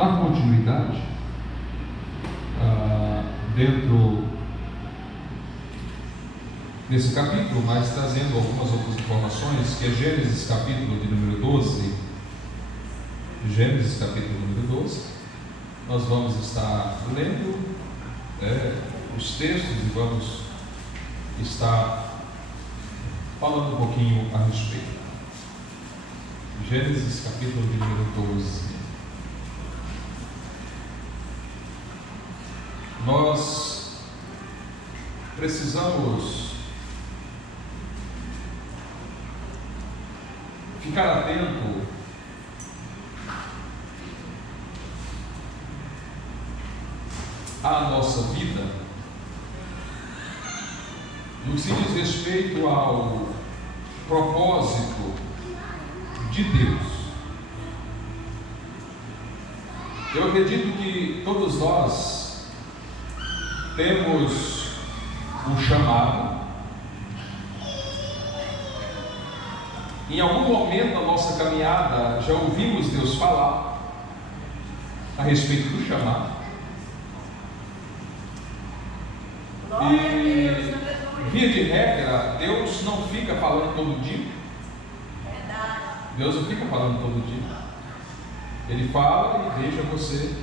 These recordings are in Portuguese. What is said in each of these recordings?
dar continuidade dentro desse capítulo, mas trazendo algumas outras informações, que é Gênesis capítulo de número 12. Gênesis capítulo número 12. Nós vamos estar lendo os textos e vamos estar falando um pouquinho a respeito. Gênesis capítulo de número 12. Nós precisamos ficar atento à nossa vida no que se diz respeito ao propósito de Deus. Eu acredito que todos nós temos um chamado. Em algum momento da nossa caminhada já ouvimos Deus falar a respeito do chamado. E via de regra, Deus não fica falando todo dia. Deus não fica falando todo dia. Ele fala e deixa você.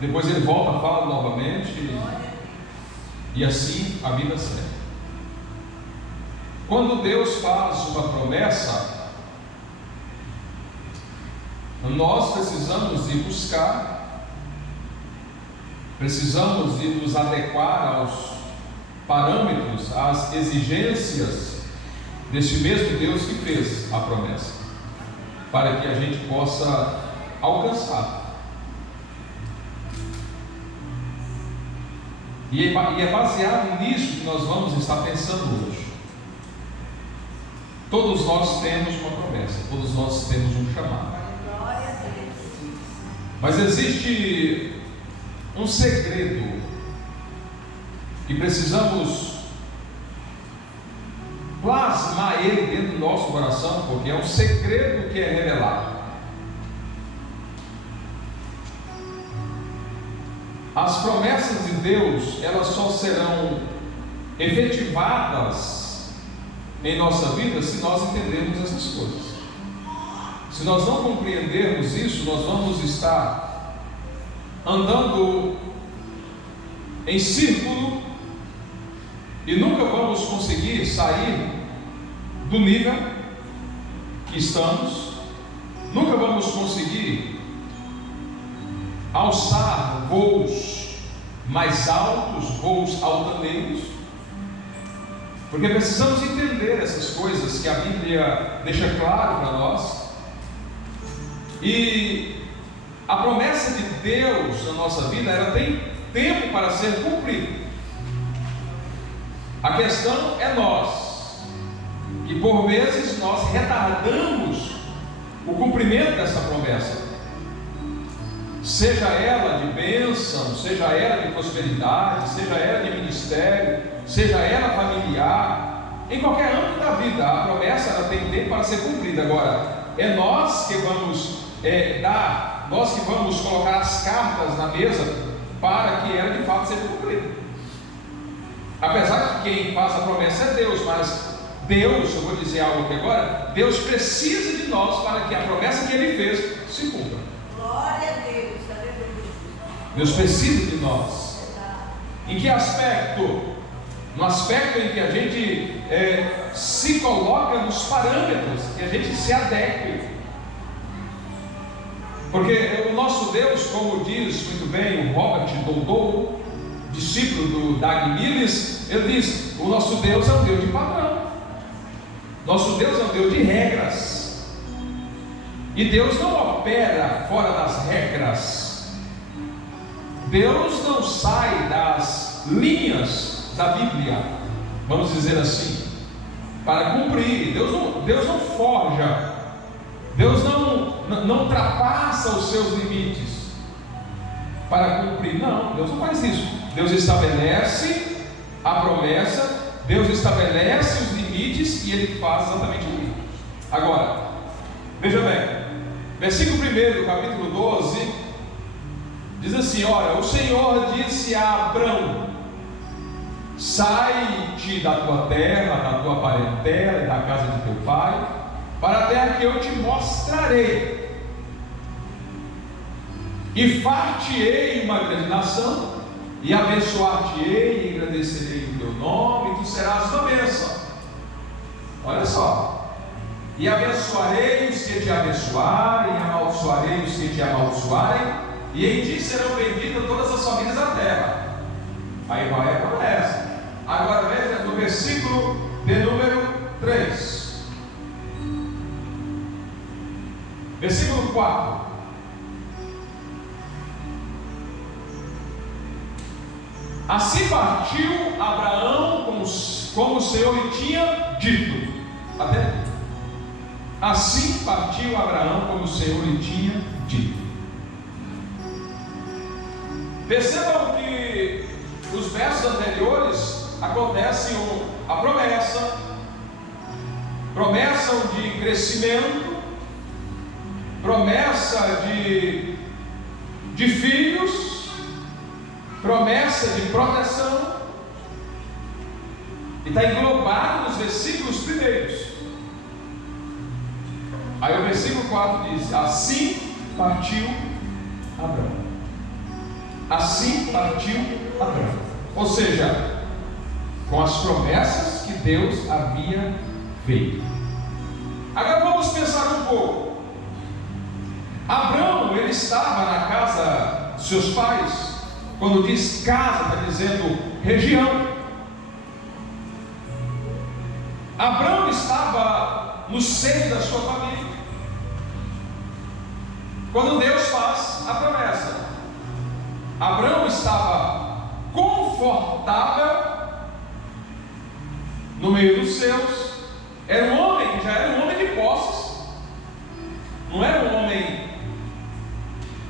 Depois ele volta, fala novamente. E assim a vida segue. Quando Deus faz uma promessa, nós precisamos de buscar, precisamos de nos adequar aos parâmetros, às exigências deste mesmo Deus que fez a promessa, para que a gente possa alcançar. E é baseado nisso que nós vamos estar pensando hoje. Todos nós temos uma promessa, todos nós temos um chamado. Mas existe um segredo que precisamos plasmar ele dentro do nosso coração, porque é um segredo que é revelado. As promessas de Deus, elas só serão efetivadas em nossa vida se nós entendermos essas coisas. Se nós não compreendermos isso, nós vamos estar andando em círculo e nunca vamos conseguir sair do nível que estamos, nunca vamos conseguir alçar voos mais altos, voos altaneiros, porque precisamos entender essas coisas que a Bíblia deixa claro para nós. E a promessa de Deus na nossa vida, ela tem tempo para ser cumprida. A questão é nós, que por vezes nós retardamos o cumprimento dessa promessa, seja ela de bênção, seja ela de prosperidade, seja ela de ministério, seja ela familiar, em qualquer âmbito da vida, a promessa ela tem tempo para ser cumprida. Agora, é nós que vamos nós que vamos colocar as cartas na mesa para que ela de fato seja cumprida. Apesar de que quem faz a promessa é Deus, mas Deus, eu vou dizer algo aqui agora, Deus precisa de nós para que a promessa que Ele fez se cumpra. Glória a Deus, aleluia. Deus precisa de nós. Em que aspecto? No aspecto em que a gente se coloca nos parâmetros, que a gente se adeque. Porque o nosso Deus, como diz muito bem o Robert Dodou, discípulo do Dag Mills, ele diz: o nosso Deus é um Deus de padrão, nosso Deus é um Deus de regras, e Deus não opera fora das regras. Deus não sai das linhas da Bíblia, vamos dizer assim, para cumprir. Deus não forja, Deus não ultrapassa os seus limites para cumprir. Não, Deus não faz isso. Deus estabelece a promessa, Deus estabelece os limites e Ele faz exatamente isso. Agora, veja bem, Versículo 1 do capítulo 12 diz assim: ora, o Senhor disse a Abrão: sai-te da tua terra, da tua parentela e da casa de teu pai, para a terra que eu te mostrarei, e far-te-ei uma grande nação, e abençoar-te-ei, e engrandecerei o teu nome, e tu serás uma bênção. Olha só. E abençoarei os que te abençoarem, e amaldiçoarei os que te amaldiçoarem, e em ti serão benditas todas as famílias da terra. Aí vai a promessa. Agora veja no versículo de número 3. Versículo 4. Assim partiu Abraão como o Senhor lhe tinha dito. Até assim partiu Abraão como o Senhor lhe tinha dito. Percebam que os versos anteriores acontece a promessa de crescimento, promessa de filhos, promessa de proteção, e está englobado nos versículos primeiros. Aí o versículo 4 diz: assim partiu Abraão. Assim partiu Abraão. Ou seja, com as promessas que Deus havia feito. Agora vamos pensar um pouco. Abraão, ele estava na casa de seus pais. Quando diz casa, está dizendo região. Abraão estava no seio da sua família. Quando Deus faz a promessa, Abraão estava confortável no meio dos seus. Era um homem que já era um homem de posses. Não era um homem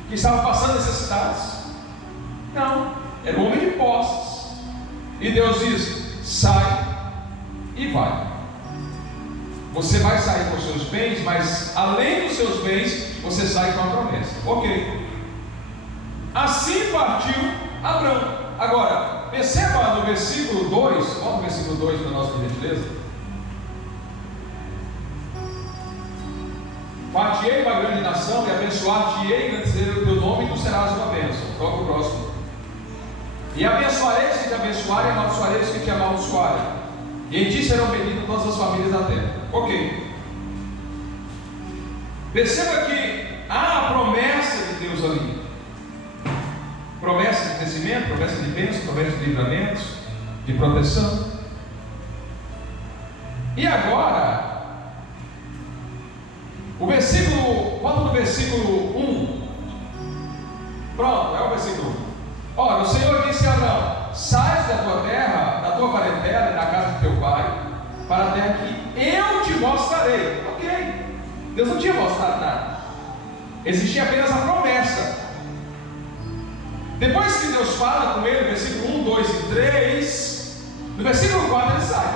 que estava passando necessidades. Não, era um homem de posses. E Deus diz: sai e vai. Você vai sair com os seus bens, mas além dos seus bens, você sai com a promessa. Ok. Assim partiu Abraão. Agora, perceba no versículo 2, volta o versículo 2 para nós, por gentileza. Far-te-ei uma grande nação, e abençoar-te-ei, engrandecer o teu nome, e tu serás uma bênção. Toca o próximo. E abençoarei os que te abençoarem, e amaldiçoarei os que te amaldiçoarem. E em ti serão benditas todas as famílias da terra. Ok. Perceba que há a promessa de Deus ali. Promessa de crescimento, promessa de bênção, promessa de livramentos, de proteção. E agora, o versículo, volta no versículo 1. Pronto, é o versículo 1. Ora, o Senhor disse a Abraão: sai da tua terra, da tua parentela e da casa de teu pai, para a terra que eu te mostrarei. Ok, Deus não tinha mostrado nada, existia apenas a promessa. Depois que Deus fala com ele, no versículo 1, 2 e 3, no versículo 4 ele sai.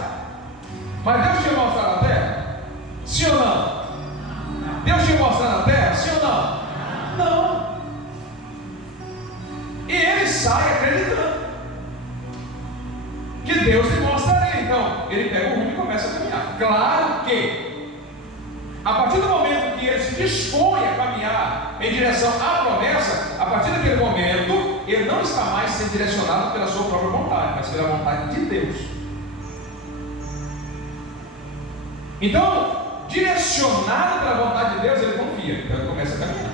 Mas Deus tinha mostrado a terra? Sim ou não? Deus tinha mostrado a terra? Sim ou não? Não. E ele sai acreditando que Deus lhe mostraria. Então, ele pega o rumo e começa a caminhar. Claro que, a partir do momento que ele se dispõe a caminhar em direção à promessa, a partir daquele momento, ele não está mais sendo direcionado pela sua própria vontade, mas pela vontade de Deus. Então, direcionado pela vontade de Deus, ele confia. Então, ele começa a caminhar.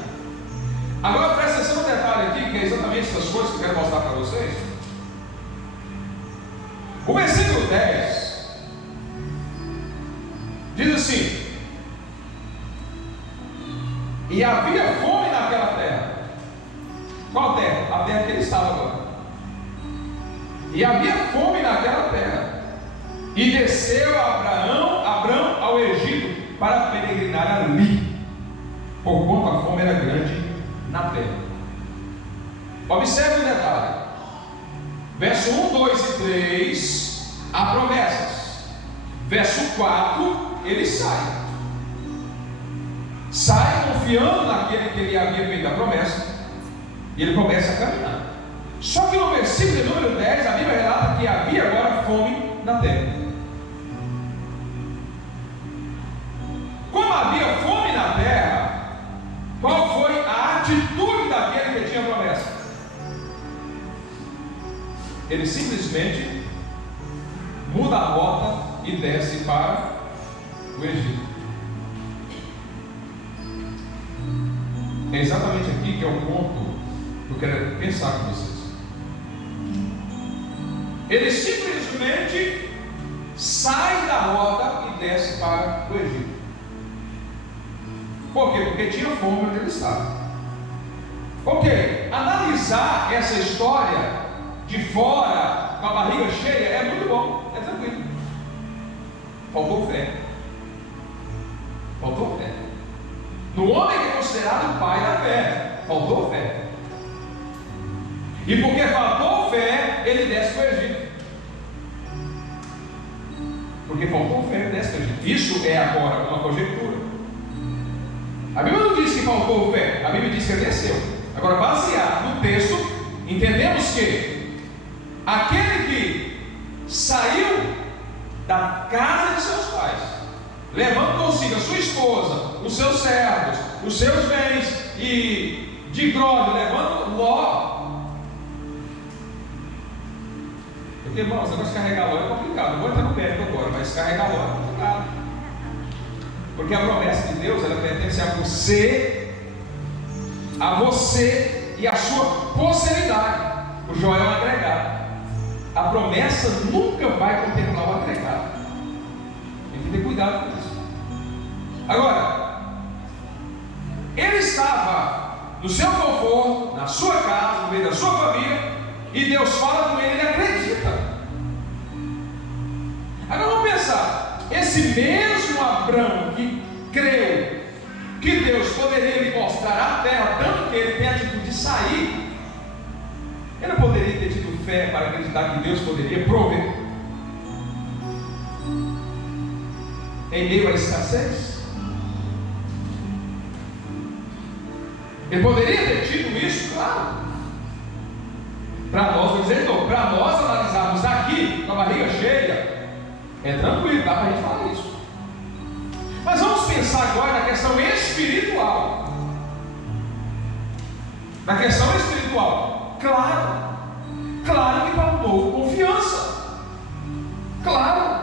Agora, presta atenção no detalhe aqui, que é exatamente essas coisas que eu quero mostrar para vocês. O versículo 10 diz assim: e havia fome naquela terra. Qual terra? A terra que ele estava agora. E havia fome naquela terra. E desceu Abraão ao Egito para peregrinar ali, porquanto a fome era grande na terra. Observe o detalhe. Verso 1, 2 e 3, há promessas. Verso 4, ele sai. sai confiando naquele que ele havia feito a promessa, e ele começa a caminhar. Só que no versículo de número 10, a Bíblia relata que havia agora fome na terra. Como havia fome na terra, qual foi a atitude daquele que tinha promessa? Ele simplesmente muda a rota e desce para o Egito. É exatamente aqui que é o ponto que eu quero pensar com vocês. Ele simplesmente sai da rota e desce para o Egito. Por quê? Porque tinha fome onde ele estava. Ok, analisar essa história de fora, com a barriga cheia, é muito bom, é tranquilo. Faltou fé. Faltou fé. No homem que é considerado o pai da fé, faltou fé. E porque faltou fé, ele desce para o Egito. Porque faltou fé, ele desce para o Egito. Isso é agora uma conjectura. A Bíblia não diz que faltou fé, a Bíblia diz que ele desceu. Agora, baseado no texto, entendemos que aquele que saiu da casa de seus pais, levando consigo a sua esposa, os seus servos, os seus bens, e de glória, levando Ló. Porque, irmãos, o negócio de carregar Ló é complicado. Não vou entrar no mérito agora, mas carregar Ló é complicado. Porque a promessa de Deus, ela pertence a você e a sua posteridade. O Joel é um agregado. A promessa nunca vai contemplar o agregado. Tem que ter cuidado com isso. Agora, ele estava no seu conforto, na sua casa, no meio da sua família, e Deus fala com ele, ele acredita. Agora vamos pensar, esse mesmo Abraão que creu que Deus poderia lhe mostrar a terra, tanto que ele tem a atitude de sair, ele não poderia ter tido fé para acreditar que Deus poderia prover em meio à escassez? Ele poderia ter tido isso, claro. Para nós, vou dizer então, para nós analisarmos daqui, com a barriga cheia, é tranquilo, dá para a gente falar isso. Mas vamos pensar agora na questão espiritual. Na questão espiritual, claro que faltou confiança. Claro.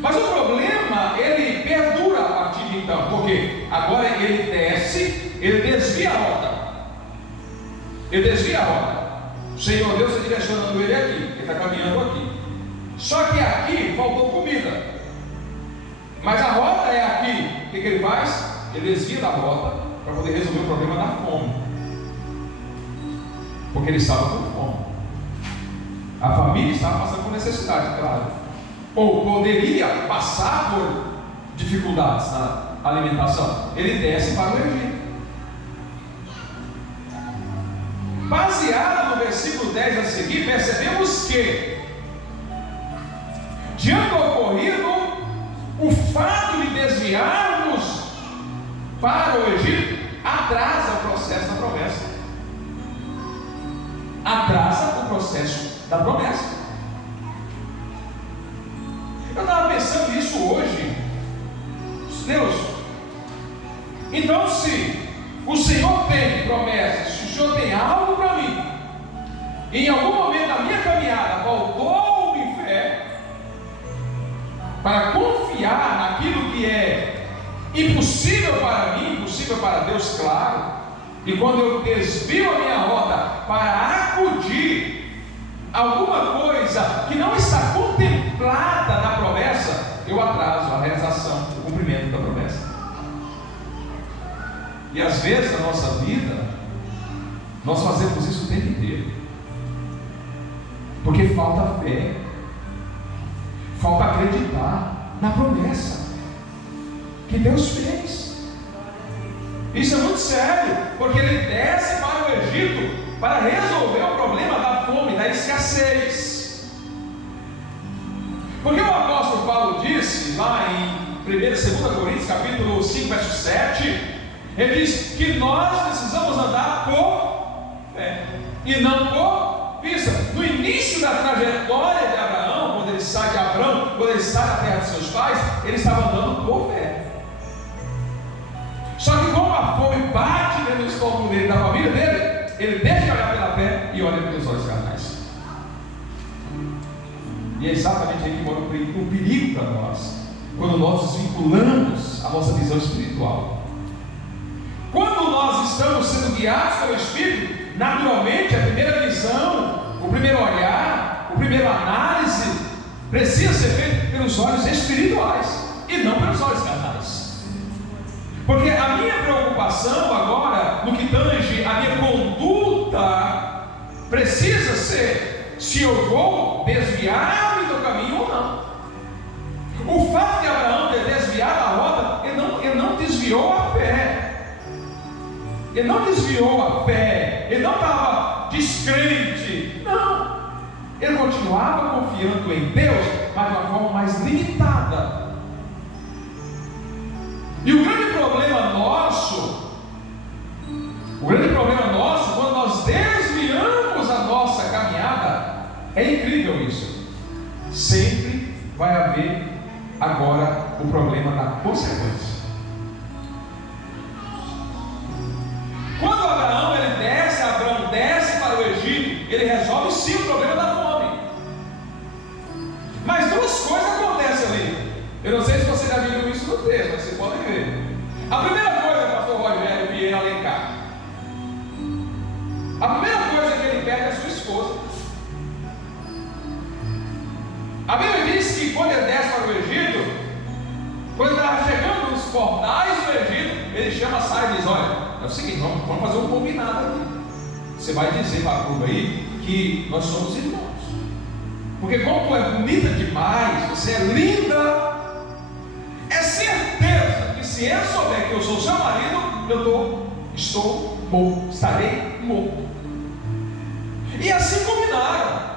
Mas o problema, ele perdura a partir de então, porque agora ele desce, ele desvia a rota. Ele desvia a rota. O Senhor Deus está direcionando ele aqui, ele está caminhando aqui. Só que aqui faltou comida. Mas a rota é aqui. O que ele faz? Ele desvia da rota para poder resolver o problema da fome. Porque ele estava com fome. A família estava passando por necessidade, claro. Ou poderia passar por dificuldades na alimentação. Ele desce para o Egito. Baseado no versículo 10 a seguir, percebemos que, diante do ocorrido, o fato de desviarmos para o Egito atrasa o processo da promessa. Atrasa o processo da promessa. Eu estava pensando nisso hoje. Deus, então se o Senhor tem promessas, se o Senhor tem algo para mim, e em algum momento da minha caminhada faltou-me fé para confiar naquilo que é impossível para mim, impossível para Deus, claro, e quando eu desvio a minha rota para acudir alguma coisa que não está contemplada na promessa, eu atraso a realização, o cumprimento da promessa. E às vezes na nossa vida nós fazemos isso o tempo inteiro, porque falta fé, falta acreditar na promessa que Deus fez. Isso é muito sério, porque ele desce para o Egito para resolver o problema da fome, da escassez. Porque o apóstolo Paulo disse lá em 2 Coríntios, capítulo 5, verso 7, ele diz que nós precisamos andar por fé e não por vista. No início da trajetória de Abraão, quando ele sai de Abrão, quando ele sai da terra de seus pais, ele estava andando por fé. Só que como a fome bate dentro do estômago dele, da família dele, ele deixa de olhar pela fé e olha pelos olhos carnais. E é exatamente aí que mora o perigo para nós, quando nós desvinculamos a nossa visão espiritual. Quando nós estamos sendo guiados pelo Espírito, naturalmente a primeira visão, o primeiro olhar, a primeira análise precisa ser feito pelos olhos espirituais e não pelos olhos carnais. Porque a minha preocupação agora, no que tange a minha conduta, precisa ser se eu vou desviar-me do caminho ou não. O fato de Abraão ter desviado a rota, ele não desviou a fé. Ele não desviou a fé, ele não estava descrente, não. Ele continuava confiando em Deus, mas de uma forma mais limitada. E o grande problema nosso, quando nós desviamos a nossa caminhada, é incrível isso. Sempre vai haver agora o problema da consequência. Quando Abraão desce para o Egito, ele resolve sim o problema da fome. Mas duas coisas acontecem ali. Eu não sei se você já viu isso no texto, mas vocês podem ver. A primeira coisa, pastor Rogério Vieira Alencar, a primeira coisa é que ele perde a sua esposa. A Bíblia diz que quando ele desce para o Egito, quando ele estava chegando nos portais do Egito, ele chama Sara e diz: olha, é o seguinte, vamos fazer um combinado aqui. Você vai dizer para a turma aí que nós somos irmãos. Porque como tu é bonita demais, você é linda, é certeza que se ele souber que eu sou seu marido, estou morto, estarei morto. E assim combinaram.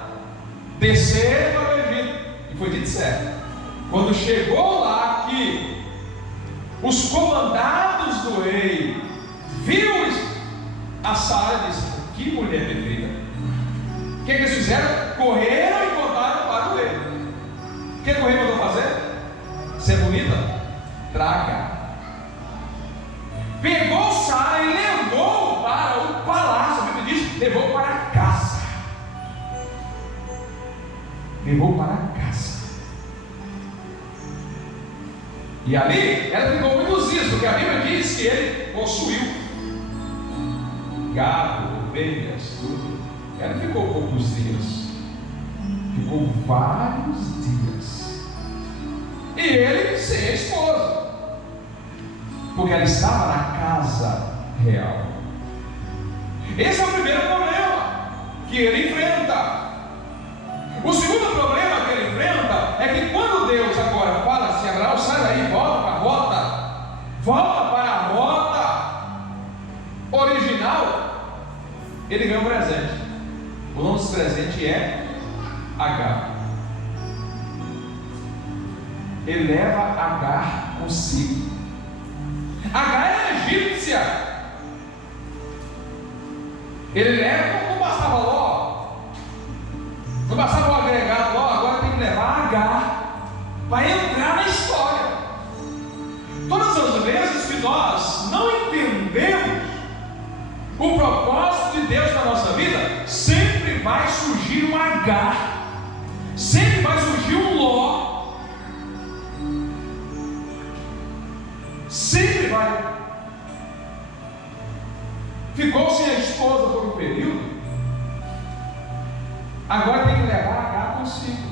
Desceram para o Egito. E foi dito certo. Quando chegou lá que os comandados do rei viu a Sara e disse: que mulher perfeita. O que eles fizeram? Correram e contaram para o rei. O que o rei mandou fazer? Você é bonita? Traga. Pegou Sara e levou para o palácio. A Bíblia diz: levou para a casa. Levou para a casa. E ali ela ficou muitos dias, porque a Bíblia diz que ele possuiu gado, ovelhas, tudo. Ela ficou poucos dias, ficou vários dias. E ele sem a esposa, porque ela estava na casa real. Esse é o primeiro problema que ele enfrenta. O segundo problema que ele enfrenta é que quando Deus agora fala assim: Abraão, sai daí, volta para a rota, volta para a rota original, ele ganha um presente. O nome desse presente é Agar. Ele leva Agar consigo. Agar era egípcia. Ele leva, não bastava Ló, não bastava o agregado Ló, agora tem que levar Agar para entrar na história. Todas as vezes que nós não entendemos o propósito de Deus na nossa vida, sempre vai surgir um Agar, sempre vai surgir um Ló, sempre vai. Ficou sem a esposa por um período, agora tem que levar Agar consigo.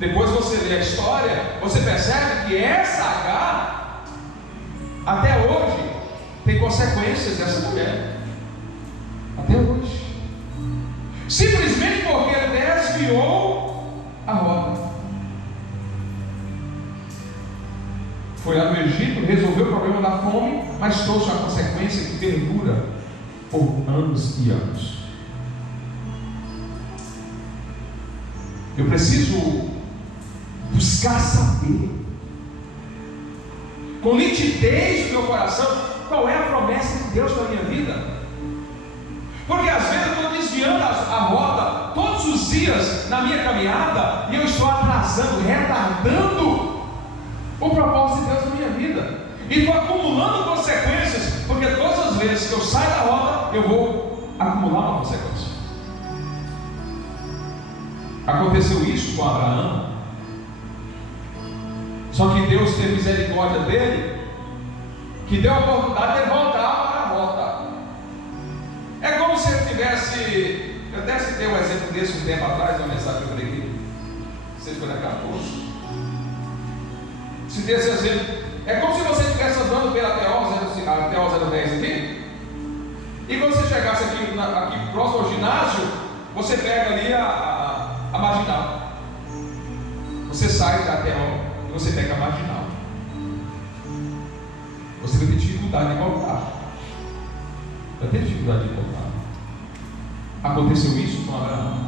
Depois você lê a história, você percebe que essa Agar, até hoje, tem consequências dessa mulher. Até hoje. Simplesmente porque ele desviou a rota. Foi lá no Egito, resolveu o problema da fome, mas trouxe uma consequência que perdura por anos e anos. Eu preciso buscar saber com nitidez do meu coração, qual é a promessa de Deus para a minha vida. Porque às vezes eu estou desviando a rota todos os dias na minha caminhada, e eu estou atrasando, retardando o propósito de Deus na minha vida, e estou acumulando consequências, porque todas as vezes que eu saio da rota, eu vou acumular uma consequência. Aconteceu isso com Abraão, só que Deus teve misericórdia dele, que deu a oportunidade de ele voltar para a rota. É como se ele tivesse, eu até citei um exemplo desse um tempo atrás, uma mensagem que eu falei aqui, não sei se foi na 14, citei esse exemplo. É como se você estivesse andando pela TO 010 aqui, e quando você chegasse aqui próximo ao ginásio, você pega ali a marginal, você sai da TO e você pega a marginal, você vai ter dificuldade de voltar, vai ter dificuldade de voltar. Aconteceu isso com Abraão.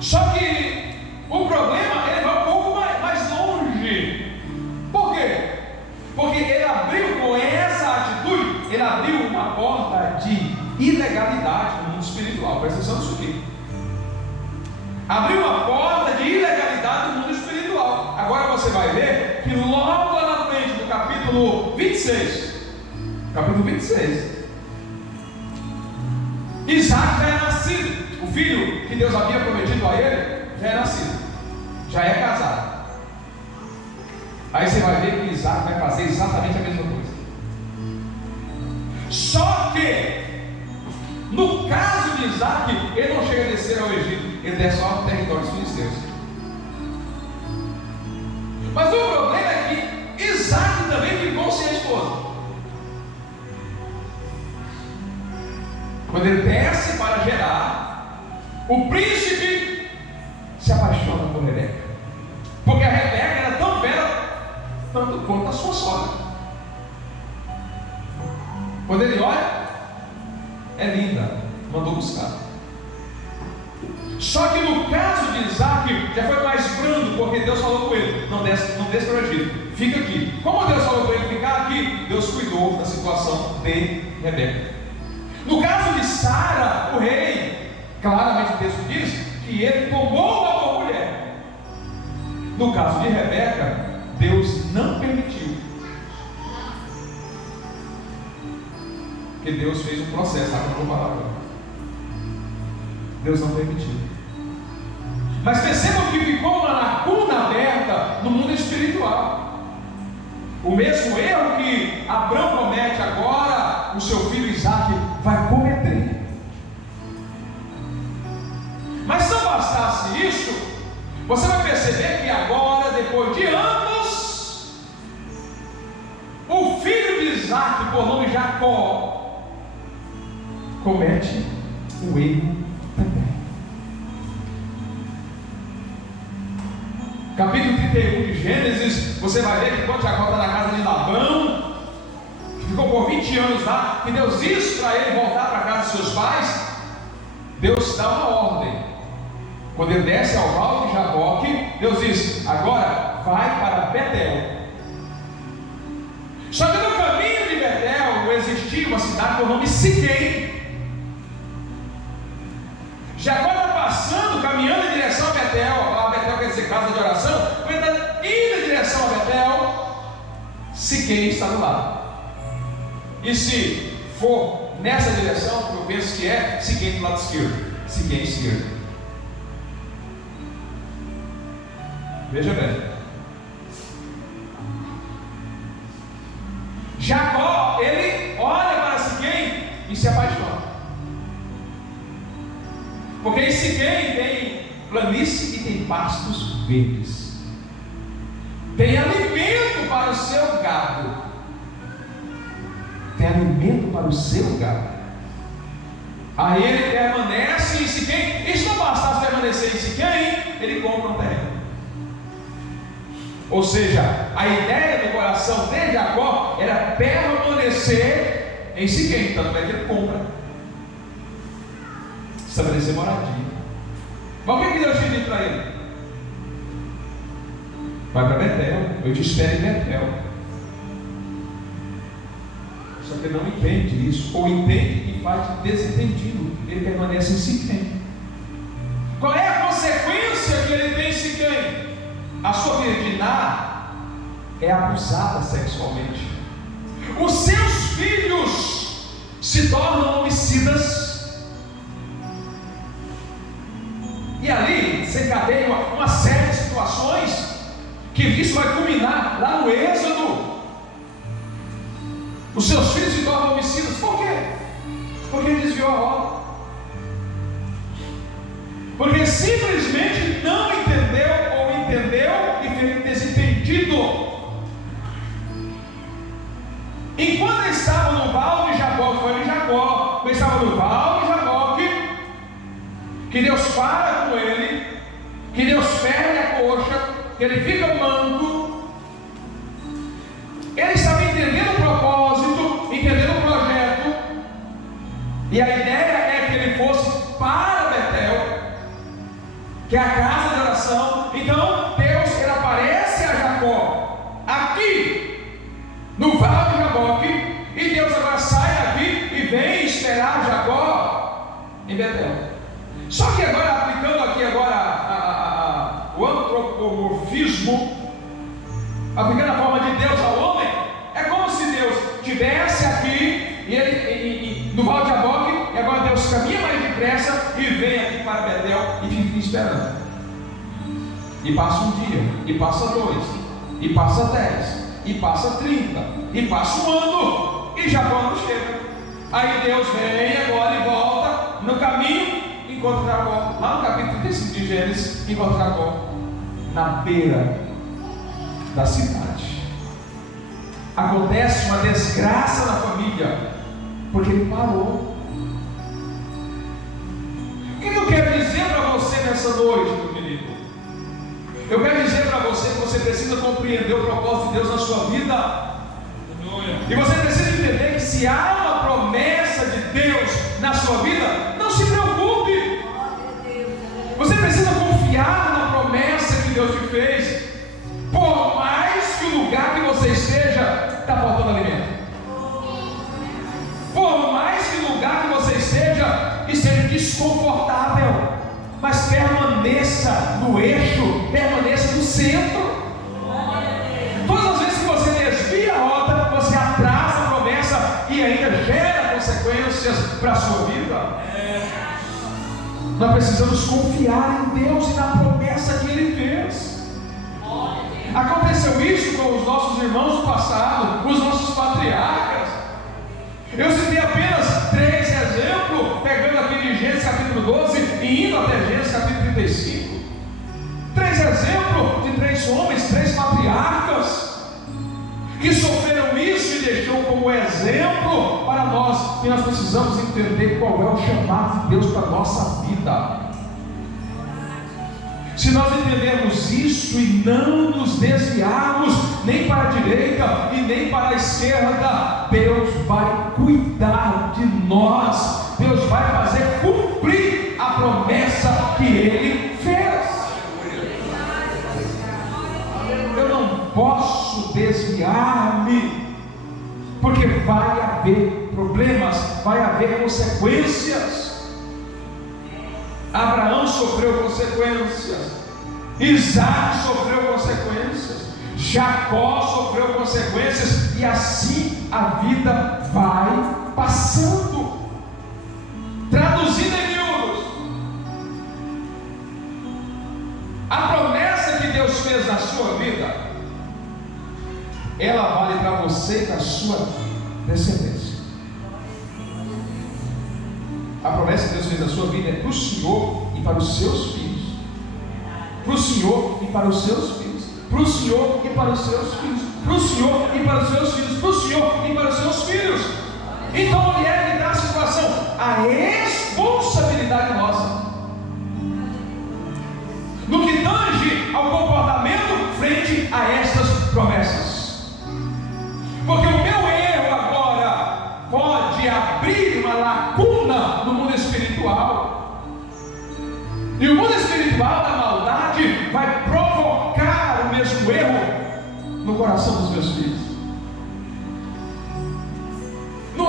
Só que o problema, ele vai um pouco mais longe. Por quê? Porque ele abriu, com essa atitude, ele abriu uma porta de ilegalidade no mundo espiritual. Presta atenção nisso aqui. Abriu uma porta de ilegalidade no mundo espiritual. Agora você vai ver que logo lá na frente, no capítulo 26, Isaac já é nascido. O filho que Deus havia prometido a ele já é nascido, já é casado. Aí você vai ver que Isaac vai fazer exatamente a mesma coisa. Só que no caso de Isaac, ele não chega a descer ao Egito, ele desce só ao território dos filisteus. Mas o problema é que Isaac também ficou sem a esposa. Quando ele desce para Gerar, o príncipe se apaixona por Rebeca, porque a Rebeca era tão bela tanto quanto a sua sogra. Quando ele olha, é linda, mandou buscar. Só que no caso de Isaac, já foi mais brando, porque Deus falou com ele: não desce para o Egito, fica aqui. Como Deus falou com ele ficar aqui, Deus cuidou da situação de Rebeca. No caso de Sara, o rei, claramente o texto diz que ele tomou uma boa mulher. No caso de Rebeca, Deus não permitiu, porque Deus fez um processo, sabe como palavra? Deus não permitiu. Mas percebam que ficou uma lacuna aberta no mundo espiritual. O mesmo erro que Abraão comete agora, o seu filho Isaac vai cometer. Mas se não bastasse isso, você vai perceber que agora, depois de anos, o filho de Isaac, por nome Jacó, comete o erro também. Capítulo 31 de Gênesis, você vai ver que quando Jacó está na casa de Labão, que ficou por 20 anos lá, que Deus disse para ele voltar para a casa de seus pais, Deus dá uma ordem. Quando ele desce ao vale de Jaboque, Deus diz: agora vai para Betel. Só que no caminho de Betel existia uma cidade por nome Siquém. Jacó está passando, caminhando em direção a Betel. A palavra Betel quer dizer casa de oração. Quando ele está indo em direção a Betel, Siquém está do lado. E se for nessa direção, eu penso que é Siquém do lado esquerdo. Siquém esquerdo. Veja bem, Jacó, ele olha para Siquém e se apaixona, porque em Siquém tem planície e tem pastos verdes, tem alimento para o seu gado, Aí ele permanece em Siquém, e se não bastasse permanecer em Siquém, ele compra um terreno. Ou seja, a ideia do coração de Jacó era permanecer em Siquém, tanto é que ele compra, estabelecer moradia. Mas o que Deus tinha dito para ele? Vai para Betel, eu te espero em Betel. ele não entende isso, ou entende e faz de desentendido, ele permanece em Siquém. Qual é a consequência que ele tem em Siquém? A sua filha Diná é abusada sexualmente. Os seus filhos se tornam homicidas. E ali desencadeia uma série de situações que isso vai culminar lá no Êxodo. Os seus filhos se tornam homicidas. Por quê? Porque ele desviou a rota. Porque simplesmente não entendeu ou entendeu e fez desentendido. Enquanto ele estava no val de Jaboque, foi em Jacó, ele estava no val de Jaboque, que Deus fala com ele, que Deus fere a coxa, que ele fica manco. Ele estava entendendo o propósito, entendendo o projeto, e a ideia é que ele fosse para Betel, que é a casa de oração. Então Deus, ele aparece a Jacó aqui no val de Jaboque, e Deus agora sai daqui e vem esperar Jacó em Betel. Só que agora, aplicando aqui agora o antropomorfismo, aplicando a forma de Deus ao homem, é como se Deus estivesse aqui e ele no val de Jaboque, e agora Deus caminha mais depressa e vem aqui para Betel e fica esperando. E passa um dia, e passa 2, e passa 10, e passa 30, e passa um ano, e Jacó não chega. Aí Deus vem agora e volta no caminho, encontra Jacó, lá no capítulo 35 de Gênesis, encontra Jacó na beira da cidade. Acontece uma desgraça na família, porque ele parou. O que eu quero dizer para você nessa noite, meu querido? Eu quero dizer para você que você precisa compreender o propósito de Deus na sua vida. E você precisa entender que se há uma promessa de Deus na sua vida, não se preocupe. Você precisa confiar na promessa que Deus te fez. Por mais que o lugar que você esteja está faltando alimento, por mais que o lugar que você esteja desconfortável, mas permaneça no eixo, permaneça no centro. Todas as vezes que você desvia a rota, você atrasa a promessa e ainda gera consequências para a sua vida. Nós precisamos confiar em Deus e na promessa que Ele fez. Aconteceu isso com os nossos irmãos do passado, os nossos patriarcas. Eu citei apenas 3 exemplos, pegando aqui de Gênesis capítulo 12 e indo até Gênesis capítulo 35. 3 exemplos de 3 homens, 3 patriarcas, que sofreram isso e deixou como exemplo para nós, que nós precisamos entender qual é o chamado de Deus para a nossa vida. Se nós entendermos isso e não nos desviarmos nem para a direita e nem para a esquerda, Deus vai cuidar de nós. Deus vai fazer cumprir a promessa que Ele fez. Eu não posso desviar-me, porque vai haver problemas, vai haver consequências. Abraão sofreu consequências, Isaac sofreu consequências, Jacó sofreu consequências, e assim a vida vai passando. Traduzindo em miúdos, a promessa que Deus fez na sua vida, ela vale para você e para a sua descendência. A promessa que Deus fez na sua vida é para o Senhor e para os seus filhos. Para o Senhor e para os seus filhos. Para o Senhor e para os seus filhos. Para o Senhor e para os seus filhos. Para o Senhor e para os seus filhos. Então, onde é que está a situação? A responsabilidade nossa. No que tange ao comportamento frente a estas promessas. Porque o meu erro agora pode abrir uma lacuna no mundo espiritual, e o mundo espiritual da maldade vai provocar o mesmo erro no coração dos meus filhos. No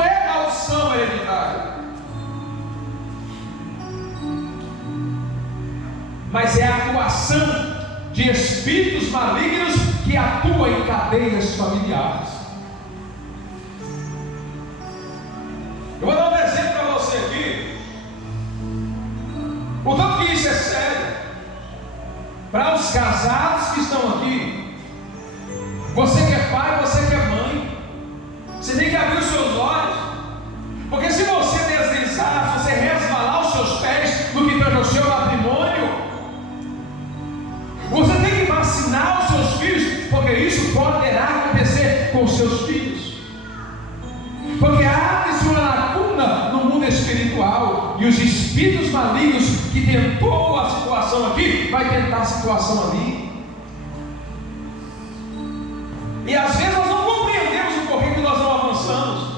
mas é a atuação de espíritos malignos que atuam em cadeias familiares. Eu vou dar um exemplo para você aqui, o tanto que isso é sério. Para os casados que estão aqui, você que é pai, você que é mãe, você tem que abrir os seus olhos, porque se você deslizar, se você resvalar os seus pés no que tange o seu matrimônio, você tem que vacinar os seus filhos, porque isso poderá acontecer com os seus filhos, porque abre-se uma lacuna no mundo espiritual, e os espíritos malignos que tentou a situação aqui, vai tentar a situação ali. E às vezes nós não compreendemos o porquê que nós não avançamos.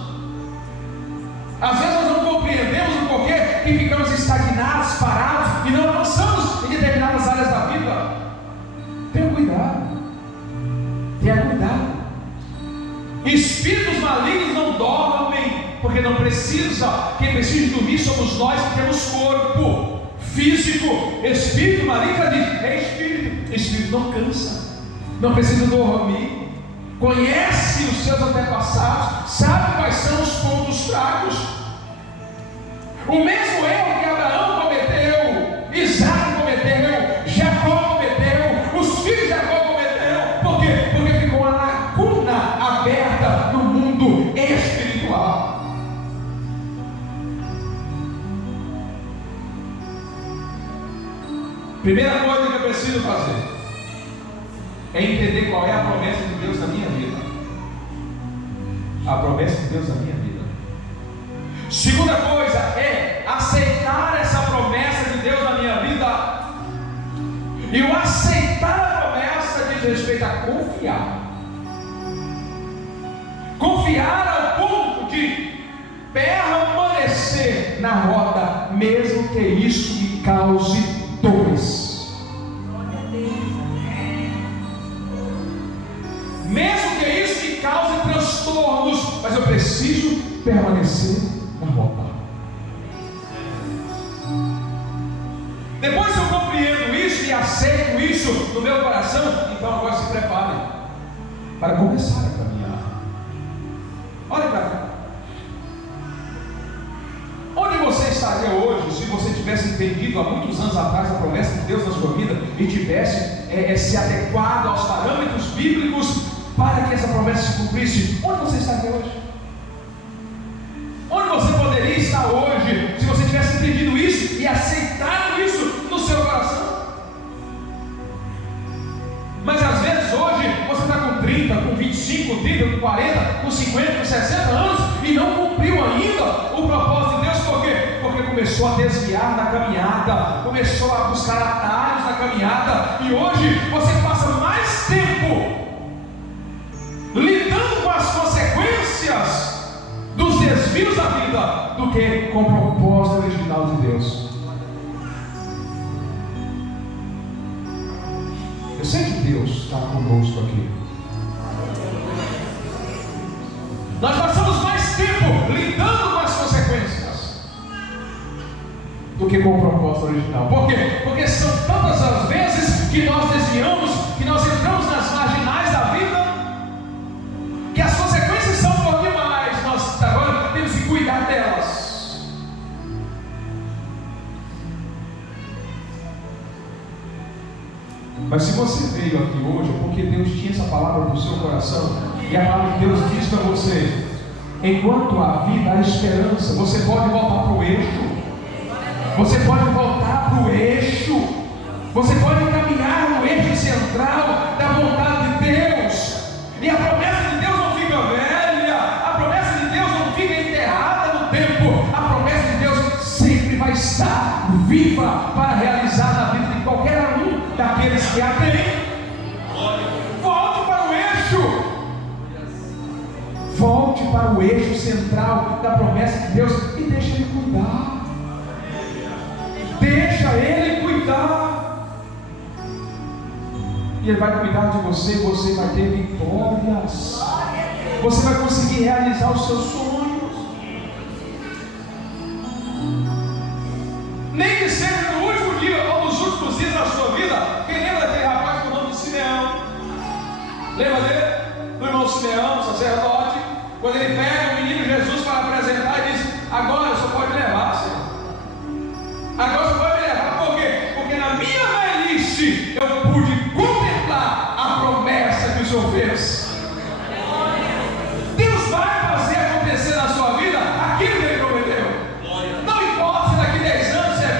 Às vezes nós não compreendemos o porquê que ficamos estagnados, parados e não avançamos em determinadas áreas da vida. Tenha cuidado. Tenha cuidado. Espíritos malignos não dormem, porque não precisa. Quem precisa dormir somos nós que temos corpo físico. Espírito maligno diz, é espírito. Espírito não cansa, não precisa dormir. Conhece os seus antepassados, sabe quais são os pontos fracos. O mesmo erro que Abraão cometeu, Isaac cometeu, Jacó cometeu, os filhos de Jacó cometeram. Por quê? Porque ficou uma lacuna aberta no mundo espiritual. Primeira coisa que eu preciso fazer é entender qual é a promessa de Deus na minha vida. A promessa de Deus na minha vida. Segunda coisa é aceitar essa promessa de Deus na minha vida. E o aceitar a promessa diz respeito a confiar. Confiar ao ponto de permanecer na roda, mesmo que isso me cause dores. Mesmo que isso me cause transtornos, mas eu preciso permanecer na rota. Depois que eu compreendo isso e aceito isso no meu coração, então agora se preparem para começar a caminhar. Olha para cá. Onde você estaria hoje se você tivesse entendido há muitos anos atrás a promessa de Deus na sua vida e tivesse se adequado aos parâmetros bíblicos para que essa promessa se cumprisse? Onde você estaria hoje? Onde você poderia estar hoje se você tivesse entendido isso e aceitado isso no seu coração? Mas às vezes hoje você está com 30, com 25, com 30, com 40, com 50, com 60 anos e não cumpriu ainda o propósito de Deus. Por quê? Porque começou a desviar da caminhada, começou a buscar atalhos na caminhada, e hoje você passa mais tempo lidando com as consequências dos desvios da vida do que com o propósito original de Deus. Eu sei que Deus está conosco aqui. Nós passamos mais tempo lidando com as consequências do que com o propósito original. Por quê? Porque são tantas as vezes que nós desviamos, que nós entramos nas marginais da vida, que as consequências são um pouquinho mais. Nós agora temos que cuidar delas. Mas se você veio aqui hoje é porque Deus tinha essa palavra no seu coração, e a palavra de Deus diz para você: enquanto há vida, há esperança. Você pode voltar para o eixo. Você pode voltar para o eixo. Você pode caminhar no eixo central da vontade de Deus. E a promessa de Deus não fica velha. A promessa de Deus não fica enterrada no tempo. A promessa de Deus sempre vai estar viva para realizar na vida de qualquer um daqueles que a têm. Volte para o eixo. Volte para o eixo central da promessa de Deus e deixa Ele cuidar. Deixa Ele cuidar. E Ele vai cuidar de você. Você vai ter vitórias. Você vai conseguir realizar os seus sonhos. Nem que seja no último dia ou nos últimos dias da sua Lembra dele? Do irmão Simeão, sacerdote, quando ele pega o menino Jesus para apresentar e diz: agora só pode me levar, Senhor. Agora só pode me levar. Por quê? Porque na minha velhice eu pude contemplar a promessa que o Senhor fez. Deus vai fazer acontecer na sua vida aquilo que Ele prometeu. Não importa se daqui 10 anos, se é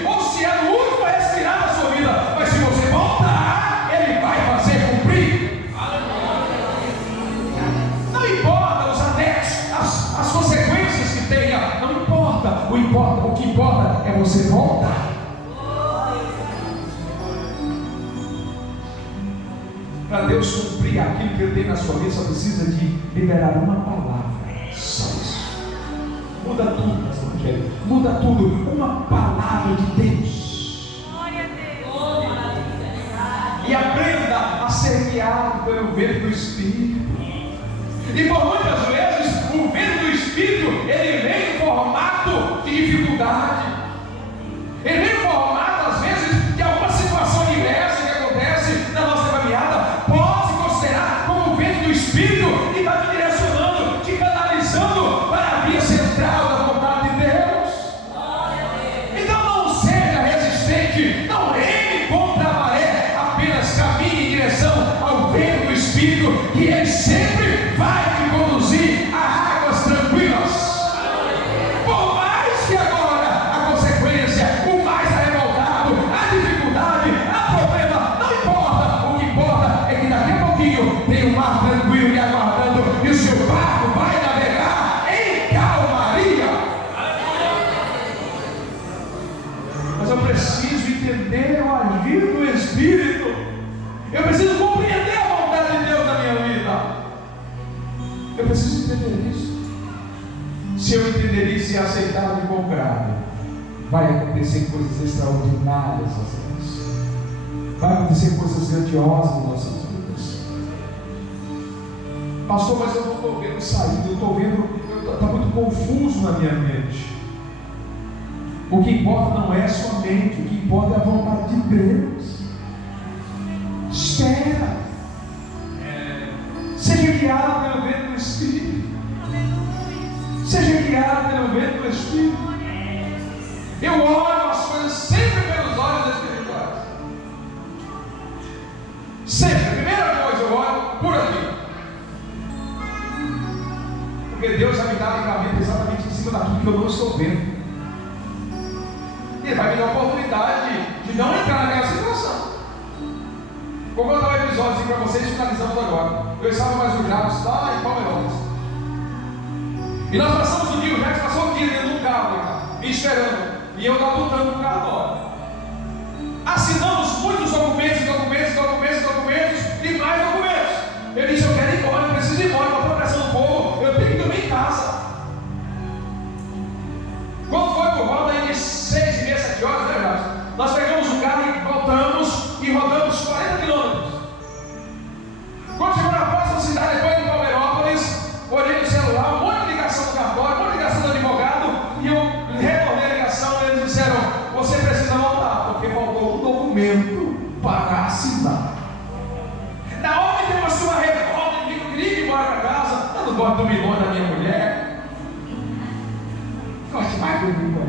20, ou se é no último respirar da sua vida, mas se você voltar, Ele vai fazer cumprir. Não importa os anexos, as consequências que tenha, não importa. O que importa é você voltar. Para Deus cumprir aquilo que Ele tem na sua vida, só precisa de liberar uma palavra. Só isso. Muda tudo, pastor Rogério. Muda tudo. Uma palavra de Deus. Glória a Deus. E aprenda a ser guiado pelo vento do Espírito. E por muitas vezes o vento do Espírito, ele vem em formato de dificuldade. Ele vem em formato, às vezes, de alguma situação diversa que acontece na nossa caminhada. Pode se considerar como o vento do Espírito que está te direcionando, te canalizando para a via central da vontade de Deus. Então não seja resistente, não reme contra a maré, apenas caminhe em direção ao vento do Espírito, que ele sempre vai te conduzir a águas tranquilas. Por mais que agora a consequência, o mais revoltado, a dificuldade, a problema, não importa. O que importa é que daqui a pouquinho tem um mar tranquilo lhe aguardando e o seu barco vai navegar em calmaria. Mas eu preciso entender o agir do Espírito. Eu preciso compreender a vontade de Deus na minha vida. Eu preciso entender isso. Se eu entender isso e aceitar de bom grado, vai acontecer coisas extraordinárias nas nossas vidas. Vai acontecer coisas grandiosas nas nossas vidas. Pastor, mas eu não estou vendo saída, eu estou vendo, está muito confuso na minha mente. O que importa não é sua mente, o que importa é a vontade de Deus. Espera. Seja guiado pelo vento do Espírito. Seja guiado pelo vento do Espírito. Eu olho as coisas sempre pelos olhos espirituais. Sempre. A primeira coisa eu olho por aqui. Porque Deus vai me dar livramento exatamente em cima daquilo que eu não estou vendo. Ele vai me dar a oportunidade de não entrar naquela situação. Vou contar um episódio para vocês, finalizamos agora. Eu estava mais no Jacques, lá em Palmeiras. E nós passamos o dia, o Jacques passou o dia dentro de um carro, me esperando. E eu estava lutando no carro agora. Assinamos muitos documentos e mais documentos. Eu disse: eu quero ir embora, eu preciso ir embora, eu estou pressão do povo, eu tenho que dormir em casa. Quando foi por volta de 6h30, 7 horas, né, Jacques? Nós pegamos o carro e voltamos e rodamos 40 quilômetros. Quando chegou na próxima cidade, depois de Palmeirópolis, olhei no celular, um monte de ligação do cartório, um monte de ligação do advogado, e eu retornei a ligação e eles disseram: você precisa voltar, porque faltou um documento para assinar. Na hora que teve uma revolta, eu queria ir embora para casa, eu não gosto do milhão da minha mulher. Gosto mais do milhão.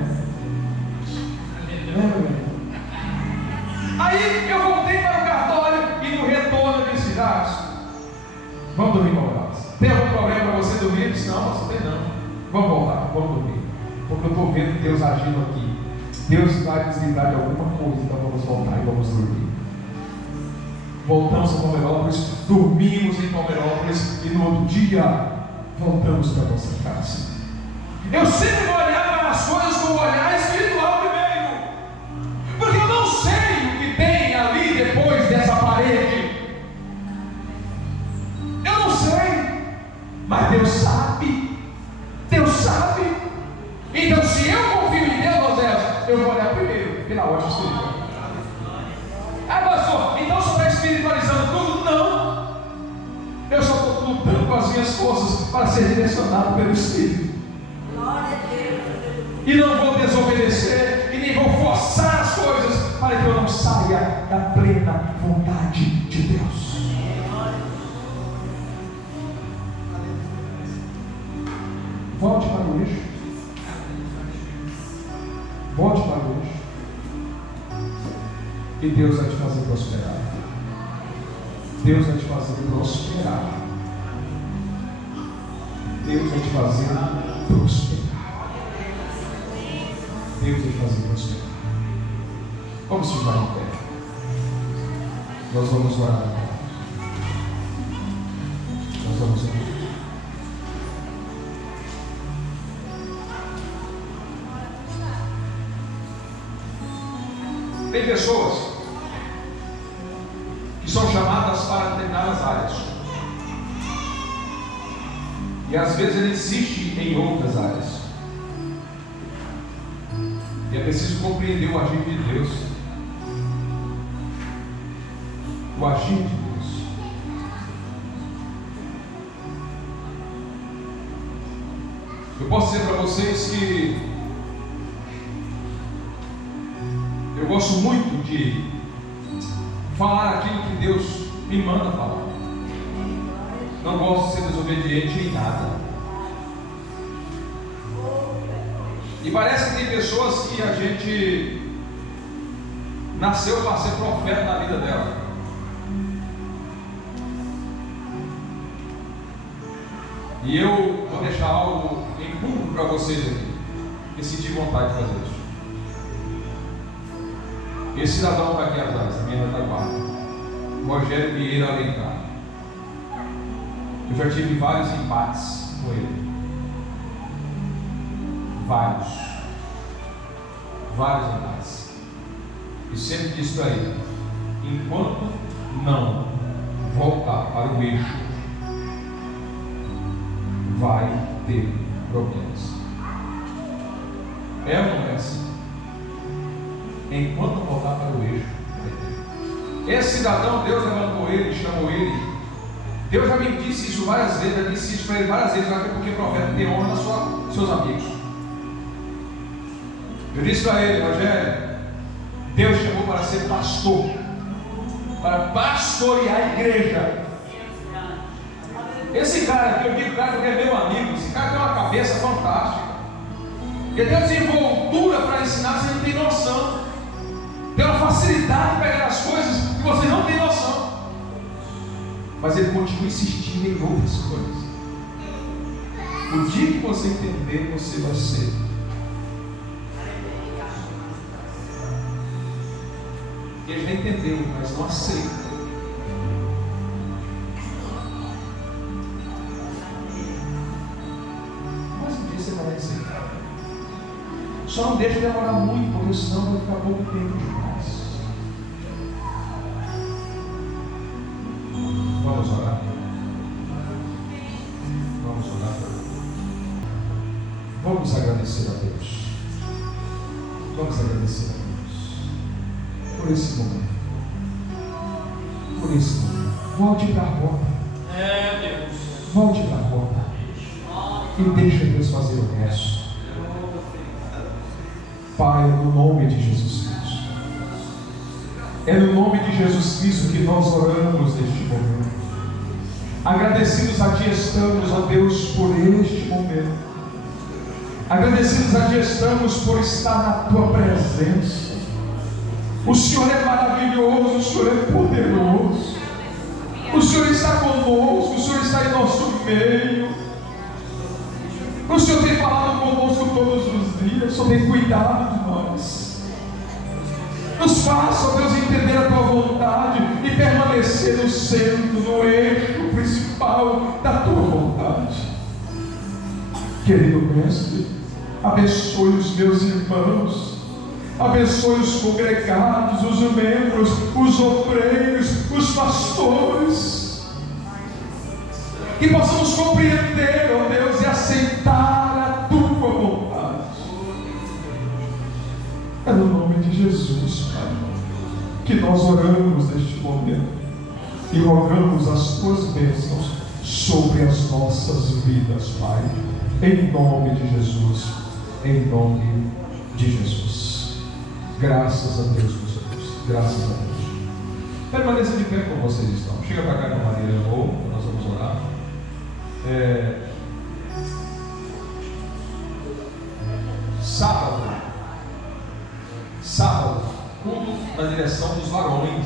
Aí eu voltei para o cartório e no retorno eu disse: vamos dormir com casa. Tem algum problema para você dormir? Eu disse: não, você tem não. Vamos voltar, vamos dormir. Porque eu estou vendo Deus agindo aqui. Deus vai nos livrar de alguma coisa, então vamos voltar e vamos dormir. Voltamos a Palmeirópolis, dormimos em Palmeirópolis e no outro dia voltamos para a nossa casa. Eu sempre vou olhar para as coisas com o olhar espiritual primeiro, porque eu não sei o que tem ali depois dessa parede. Eu não sei, mas Deus sabe. Deus sabe. Então, se eu confio em Deus, Oséias, eu vou olhar primeiro pela ótica espiritual. Ah, pastor, então você está espiritualizando tudo? Não. Eu só estou lutando com as minhas forças para ser direcionado pelo Espírito. Glória a Deus. E não vou desobedecer e nem vou forçar as coisas para que eu não saia da plena vontade de Deus. E Deus vai te fazer prosperar. Deus vai te fazer prosperar. Deus vai te fazer prosperar. Deus vai te fazer prosperar. Vamos ficar em pé. Nós vamos orar agora. Nós vamos orar. Tem pessoas que são chamadas para determinadas áreas. E às vezes ele insiste em outras áreas. E é preciso compreender o agir de Deus. O agir de Deus. Eu posso dizer para vocês que eu gosto muito de falar aquilo que Deus me manda falar. Não gosto de ser desobediente em nada. E parece que tem pessoas que a gente nasceu para ser profeta na vida dela. E eu vou deixar algo em público para vocês aqui, que senti vontade de fazer isso. Esse cidadão está aqui atrás, na minha retaguarda, Rogério Vieira Alencar. Eu já tive vários embates com ele. Vários embates. E sempre disse para ele: enquanto não voltar para o eixo, vai ter problemas. É ou não é assim? Enquanto não voltar para o eixo, vai ter. Esse cidadão, Deus levantou ele, chamou ele. Deus já me disse isso várias vezes, já disse isso para ele várias vezes, até porque o profeta tem honra nos seus amigos. Eu disse para ele: Rogério, Deus chamou para ser pastor, para pastorear a igreja. Esse cara aqui, eu digo, cara, que é meu amigo, esse cara tem uma cabeça fantástica. Ele tem uma desenvoltura para ensinar, você não tem noção. Tem uma facilidade de pegar as coisas que você não tem noção. Mas ele continua insistindo em outras coisas. O dia que você entender, você vai ser. Ele já entendeu, mas não aceita. Mas um dia você vai aceitar. Só não deixa demorar muito, porque senão vai ficar pouco tempo demais. Vamos orar. Vamos orar. Vamos agradecer a Deus. Vamos agradecer a Deus por esse momento. Por esse momento. Volte para a rota. Deus. Volte para a rota. E deixa Deus fazer o resto. Pai, no nome de Jesus Cristo. É no nome de Jesus Cristo que nós oramos neste momento. Agradecidos a Ti estamos, ó Deus, por este momento. Agradecidos a Ti estamos por estar na Tua presença. O Senhor é maravilhoso, o Senhor é poderoso. O Senhor está conosco, o Senhor está em nosso meio. O Senhor tem falado conosco todos os dias, o Senhor tem cuidado de nós. Nos faça, ó Deus, entender a Tua vontade e permanecer no centro, no eixo principal da Tua vontade. Querido Mestre, abençoe os meus irmãos, abençoe os congregados, os membros, os obreiros, os pastores. Que possamos compreender, ó Deus, e aceitar a Tua vontade. É no nome de Jesus, Pai, que nós oramos neste momento e rogamos as Tuas bênçãos sobre as nossas vidas, Pai. Em nome de Jesus, em nome de Jesus. Graças a Deus, meus irmãos. Graças a Deus. Permaneça de pé como vocês estão. Chega para cá com a Maria de novo, nós vamos orar. Sábado, culto na direção dos varões.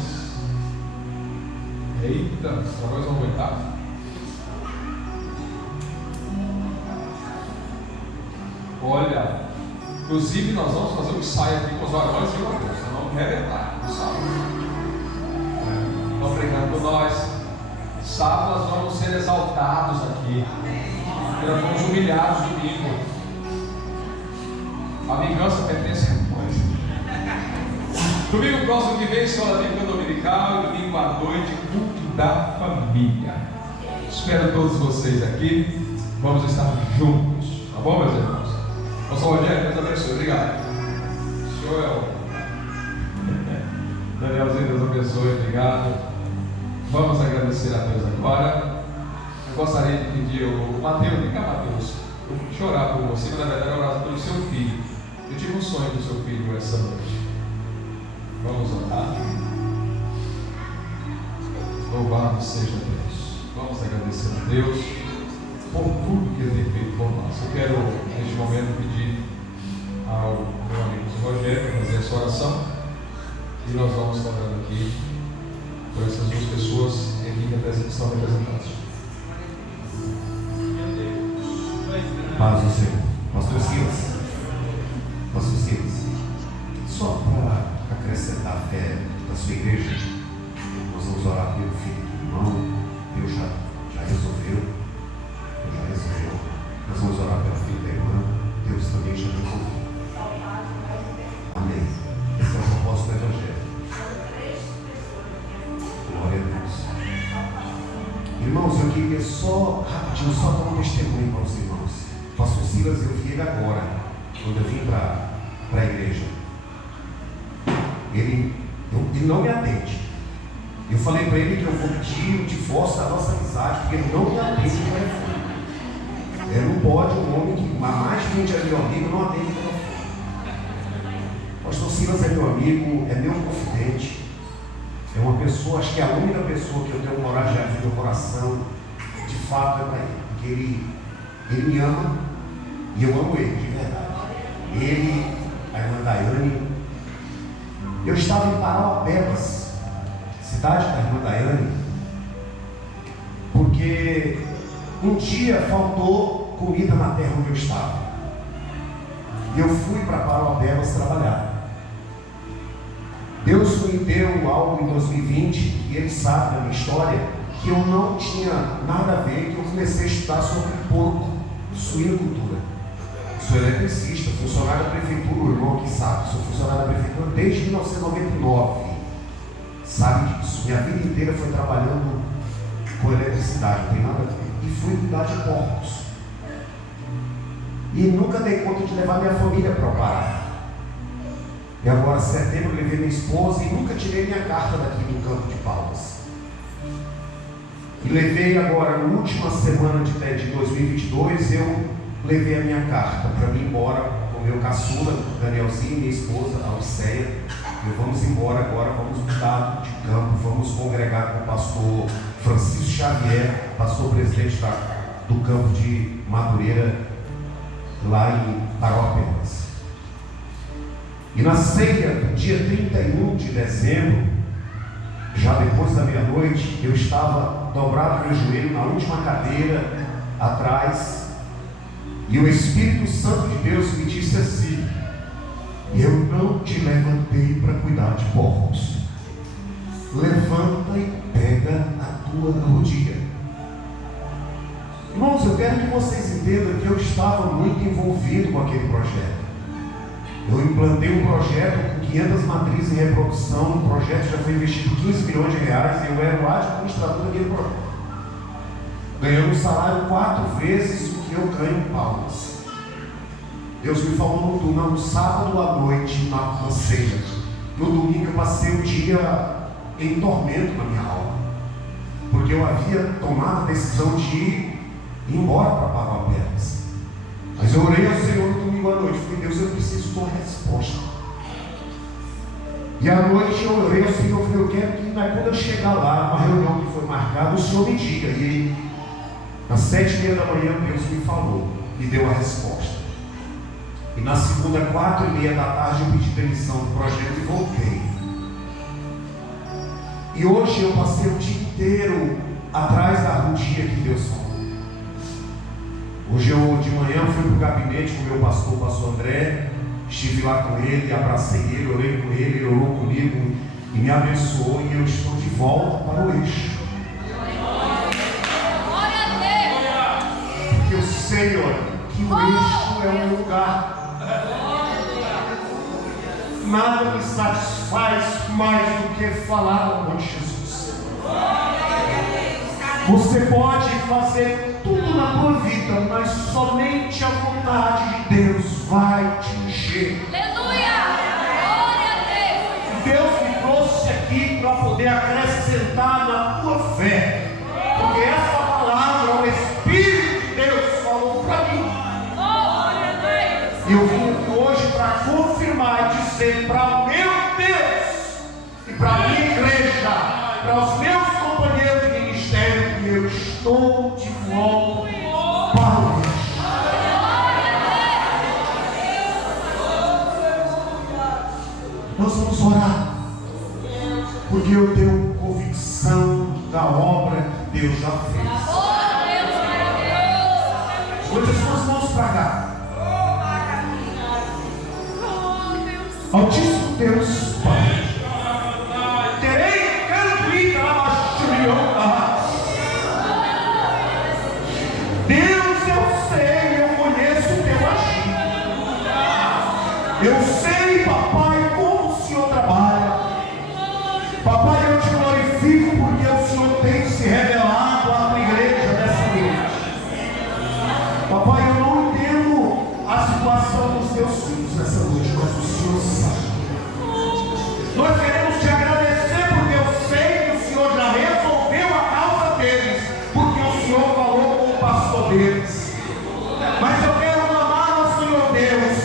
Eita, os varões vão aguentar? Olha, inclusive nós vamos fazer um ensaio aqui com os varões e nós vamos revelar no sábado. Estão brincando com nós. Sábado nós vamos ser exaltados aqui. Nós vamos humilhados domingo. A vingança pertence a nós. Domingo próximo que vem, escola bíblica dominical, e domingo à noite, culto da família. Espero todos vocês aqui. Vamos estar juntos. Tá bom, meus irmãos? Pastor Rogério, Deus abençoe. Obrigado. Joel. Danielzinho, Deus abençoe. Obrigado. Vamos agradecer a Deus agora. Eu gostaria de pedir o Mateus, vem cá, Mateus. Eu vou chorar por você, mas na verdade orar pelo seu filho. Eu tive um sonho do seu filho essa noite. Vamos orar. Louvado seja Deus. Vamos agradecer a Deus por tudo que Ele tem feito por nós. Eu quero, neste momento, pedir ao meu amigo Rogério para fazer essa oração. E nós vamos estar orando aqui por essas duas pessoas que estão representadas. Paz do Senhor. Pastor Silas. Pastor Silas. Só para acrescentar a fé da sua igreja, nós vamos orar pelo filho do irmão. Deus já resolveu. Deus já resolveu. Nós vamos orar pela filha da irmã. Deus também já resolveu. Amém. Esse é o propósito do Evangelho. Glória a Deus. Irmãos, eu queria só rapidinho, só dar um testemunho para os irmãos. Pastor Silas, eu vi ele agora, quando eu vim para a igreja. Ele não me atende. Eu falei para ele que eu vou pedir o divórcio da nossa amizade, porque ele não me atende no telefone. Ele não pode, um homem que mais de 20 anos meu amigo, não atende o telefone. Pastor Silas é meu amigo, é meu confidente. É uma pessoa, acho que é a única pessoa que eu tenho coragem de abrir meu coração, de fato, é para ele. Porque ele me ama e eu amo ele, de verdade. Ele, a irmã Daiane. Eu estava em Parauapebas, cidade da irmã Daiane, porque um dia faltou comida na terra onde eu estava. E eu fui para Parauapebas trabalhar. Deus me deu algo em 2020, e Ele sabe da minha história, que eu não tinha nada a ver, que eu comecei a estudar sobre porco, suinocultura. Sou eletricista, funcionário da prefeitura, o irmão aqui sabe, sou funcionário da prefeitura desde 1999. Sabe disso, minha vida inteira foi trabalhando com eletricidade, não tem nada a ver. E fui cuidar de porcos. E nunca dei conta de levar minha família para o Pará. E agora, em setembro, eu levei minha esposa e nunca tirei minha carta daqui do Campo de Palmas. E levei agora, na última semana de 2022, eu levei a minha carta para mim ir embora com o meu caçula, Danielzinho, minha esposa, a Alceia. E vamos embora agora, vamos mudar de campo, vamos congregar com o pastor Francisco Xavier, pastor presidente do campo de Madureira, lá em Parauapebas. E na ceia do dia 31 de dezembro, já depois da meia-noite, eu estava dobrado meu joelho na última cadeira atrás, e o Espírito Santo de Deus me disse assim: eu não te levantei para cuidar de porcos. Levanta e pega a tua rodilha. Irmãos, eu quero que vocês entendam que eu estava muito envolvido com aquele projeto. Eu implantei um projeto com 500 matrizes em reprodução. O projeto já foi investido 15 milhões de reais e eu era o administrador daquele projeto, ganhando um salário 4 vezes o que eu ganho em Palmas. Deus me falou no sábado à noite, na ceia. No domingo eu passei o dia em tormento na minha alma, porque eu havia tomado a decisão de ir embora para Parauapebas. Mas eu orei ao Senhor no domingo à noite. Falei: Deus, eu preciso de uma resposta. E à noite eu orei ao Senhor. Falei: eu quero que quando eu chegar lá, uma reunião que foi marcada, o Senhor me diga. E às 7h30 da manhã Deus me falou, me deu a resposta. E na segunda, 4h30 da tarde, eu pedi demissão do projeto e voltei. E hoje eu passei o dia inteiro atrás da rodinha que Deus falou. Hoje eu de manhã fui para o gabinete com o meu pastor, o pastor André. Estive lá com ele, abracei ele, orei com ele, ele orou comigo e me abençoou. E eu estou de volta para o eixo. Porque eu sei, olha, que o eixo é um lugar. Nada me satisfaz mais do que falar o nome de Jesus. Você pode fazer tudo na tua vida, mas somente a vontade de Deus vai te encher. Aleluia! Glória a Deus! Deus me trouxe aqui para poder acrescentar na tua fé, porque essa palavra, o Espírito de Deus falou para mim. Glória a Deus! E eu vim aqui hoje para confirmar e dizer para o meu Deus e para a minha igreja, para os meus companheiros de ministério, que eu estou de volta para o eixo. Nós vamos orar, porque eu tenho convicção da obra que Deus já fez. Levante as suas mãos para cá. Altíssimo Deus, Pai, terei cantuída na baixura. Deus, eu sei, eu conheço o teu agir. Eu sei, papai, como o Senhor trabalha. Papai, eu te glorifico porque o Senhor tem se revelado à tua igreja dessa noite. Papai, eu não entendo a situação dos teus filhos nessa noite, mas o Senhor sabe. Nós queremos te agradecer porque eu sei que o Senhor já resolveu a causa deles, porque o Senhor falou com o pastor deles. Mas eu quero clamar ao Senhor Deus,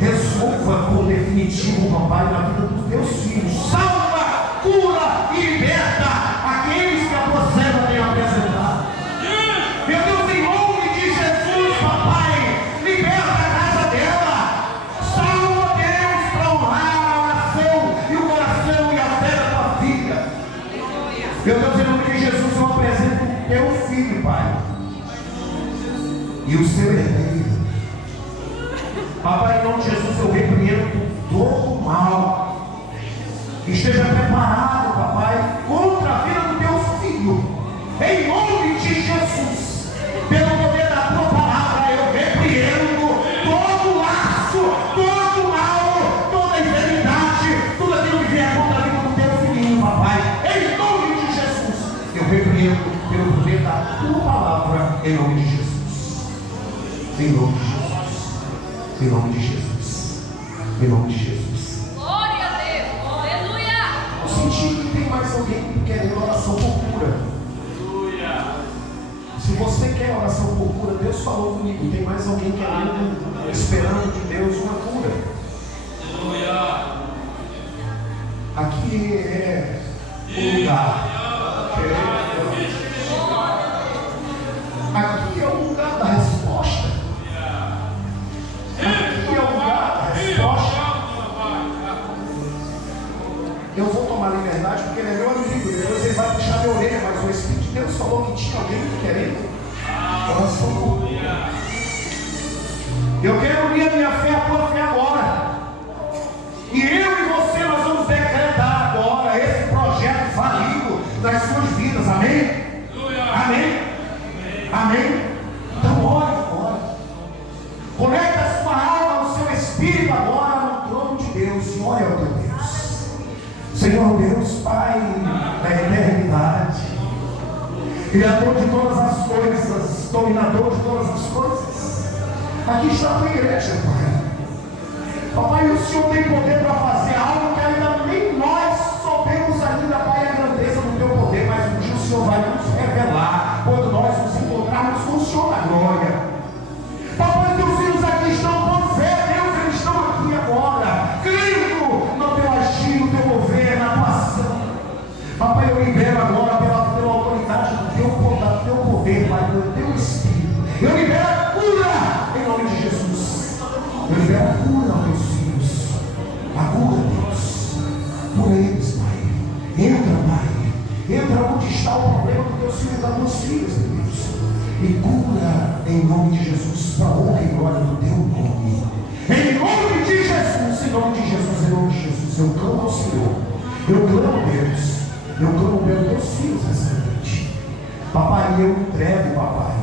resolva por definitivo, papai, na vida dos teus filhos. Salva, cura e liberta aqueles que a tua serva tem apresentado. Meu Deus, em nome de Jesus, papai, liberta a casa dela. Salva, Deus, para honrar a oração e o coração e a fé da tua filha. Meu Deus, em nome de Jesus, eu apresento o teu filho, Pai, e o seu herdeiro. Papai, em nome de Jesus, eu repreendo todo o mal. Esteja preparado, papai, contra a vida do teu filho. Em nome de Jesus, pelo poder da tua palavra, eu repreendo todo laço, todo mal, toda enfermidade, tudo aquilo que vier contra a vida do teu filhinho, papai. Em nome de Jesus, eu repreendo pelo poder da tua palavra, em nome de Jesus. Em nome de Jesus. Em nome de Jesus. Em nome de Jesus. Glória a Deus! Aleluia! Eu senti que tem mais alguém querendo oração por cura. Se você quer oração por cura, Deus falou comigo. Tem mais alguém querendo, esperando de Deus uma cura. Aqui é o lugar. Aqui é o lugar da resposta. Aqui é o lugar da resposta. Eu vou tomar liberdade porque ele é meu amigo. Depois ele vai puxar minha orelha. Mas o Espírito de Deus falou que tinha alguém querendo oração por cura. Eu quero unir a minha fé à tua fé agora. E eu e você, nós vamos decretar agora esse projeto falido nas suas vidas. Amém? Amém? Amém? Então ore, ore. Conecta a sua alma no seu espírito agora no trono de Deus. E ore ao teu Deus. Senhor Deus, Pai da eternidade, Criador de todas as coisas, dominador de todas as coisas. Aqui está a tua igreja, Pai. Papai, o Senhor tem poder para fazer algo que ainda nem nós soubemos ainda, Pai, a grandeza do teu poder, mas um dia o Senhor vai nos revelar quando nós nos encontrarmos com o Senhor na glória. Papai, teus filhos aqui estão por fé, Deus, eles estão aqui agora, crendo no teu agir, no teu mover, na tua ação. Papai, eu libero agora pela autoridade do teu poder, Pai, do teu Espírito. Eu libero a cura em nome de Jesus. Eu libero a cura aos meus filhos. A cura, Deus. Cura eles, Pai. Entra, Pai. sustentar duas filhas, Deus. E cura em nome de Jesus, para a honra e glória do teu nome. Em nome de Jesus, em nome de Jesus, em nome de Jesus, eu clamo ao Senhor. Eu clamo, Deus. Eu clamo pelos teus filhos essa noite. Papai, eu entrego, papai,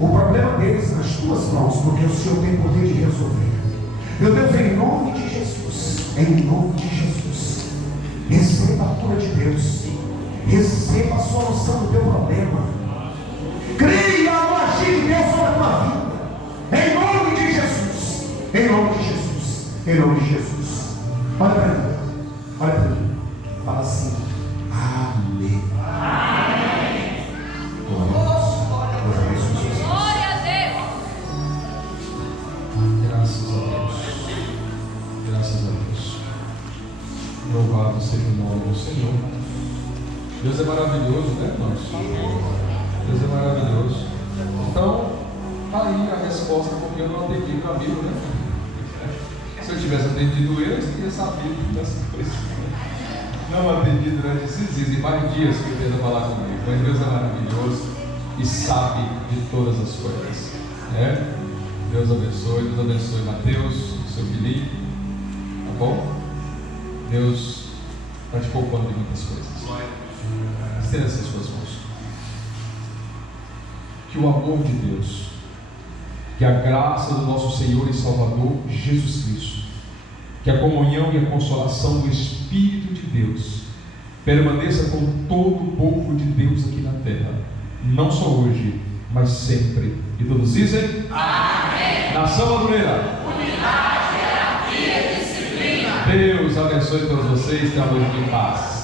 o problema deles nas tuas mãos, porque o Senhor tem poder de resolver. Meu Deus, em nome de Jesus, em nome de Jesus, receba a cura de Deus, receba a solução do teu problema, creia no agir de Deus sobre a tua vida, em nome de Jesus, em nome de Jesus, em nome de Jesus. Olha para mim, olha para mim, fala assim: amém. Amém. Glória a Deus. Graças a Deus. Graças a Deus. Louvado seja o nome do Senhor. Deus é maravilhoso, né, irmãos? Deus é maravilhoso. Então, tá aí a resposta, porque eu não atendi o amigo, né? Se eu tivesse atendido ele, eu teria sabido dessas coisas. Não atendi durante esses dias, e vários dias que ele tenta falar comigo. Mas Deus é maravilhoso e sabe de todas as coisas, né? Deus abençoe Mateus, seu filhinho, tá bom? Deus está te poupando de muitas coisas. Estenda as suas mãos. Que o amor de Deus, que a graça do nosso Senhor e Salvador Jesus Cristo, que a comunhão e a consolação do Espírito de Deus permaneça com todo o povo de Deus aqui na terra, não só hoje, mas sempre. E todos dizem: amém. Nação Madureira, unidade, hierarquia e disciplina. Deus abençoe todos vocês. Tenham uma noite de paz.